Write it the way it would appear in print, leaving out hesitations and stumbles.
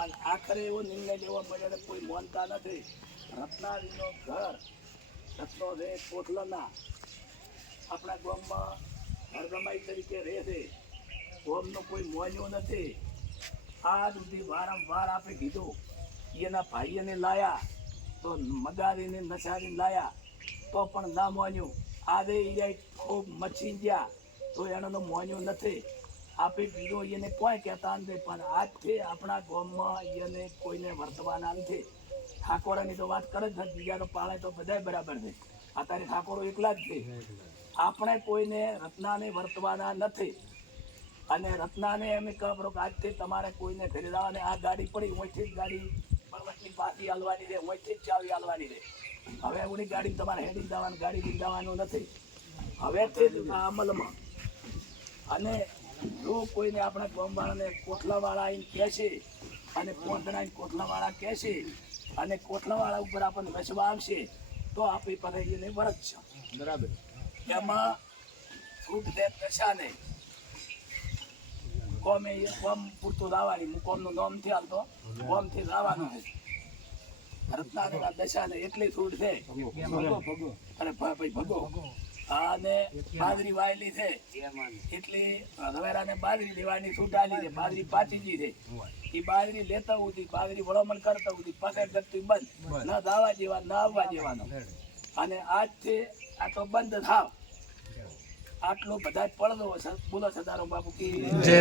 અને આખરે એવો નિર્ણય લેવા પડ્યો કોઈ માનતા નથી. રત્નાજીનો ઘર રત્નો રે કોટલાના આપણા ગામમાં હરગમાઈ તરીકે રહે છે. ગામનો કોઈ મોન્યો નથી. આ સુધી વારંવાર આપણે કીધું એના ભાઈને લાયા તો મગારીને નસારીને લાયા તો પણ ના મોન્યું. આજે એ ખૂબ મચી ગયા તો એનો મોન્યું નથી. આપણે બીજો એને કોઈ કહેતા નથી, પણ આજથી આપણા ગામમાં એને કોઈને વર્તવાના નથી. ઠાકોરાની તો વાત કરે જ નથી, બીજા તો પાળે તો બધા બરાબર છે. અત્યારે ઠાકોરો એકલા જ છે. આપણે કોઈને રત્નાને વર્તવાના નથી. અને રત્નાને એમ ખબર કે આજથી તમારે કોઈને ઘરે જવાની આ ગાડી પડી ઓઈથી જ ગાડી પર્વતની પાછી હાલવાની છે, ઓઈથી જ ચાવી હાલવાની છે. હવે ઓની ગાડી તમારે હેડી જવાનું, ગાડી લઈ જવાનું નથી. હવેથી જ આ અમલમાં. અને જો કોઈને આપણા ગામવાળાને કોટલાવાળા આવીને કહેશે અને પોંદના કોટલાવાળા કહેશે અને કોટલાવાળા ઉપર આપણને રસવા આવશે તો આપણી પાસે એને વરજ છે. બરાબર. એમાં છૂટ દે દશા નહીં. કોમે કોમ પૂરતું લાવવાની, હું કોમનું નામ થી હાલતો કોમથી લાવવાનું છે. રત્નાના દશા ને એટલી છૂટ છે. અરે ભાઈ ભગો અને બાજરી વાયેલી છે એટલી રવેરાને બાજરી લેવાની છૂટ આલી છે. બાજરી પાચી ગઈ છે. એ બાજરી લેતા ઉધી, બાજરી વળોમણ કરતા ઉધી, પસાર કરતી બંધ, ન દાવા જેવાનું, ન આવવા જેવાનું. અને આજથી આ તો બંધ થાવ. આટલો બધા પડદો બોલો સદારો બાપુ કી જય.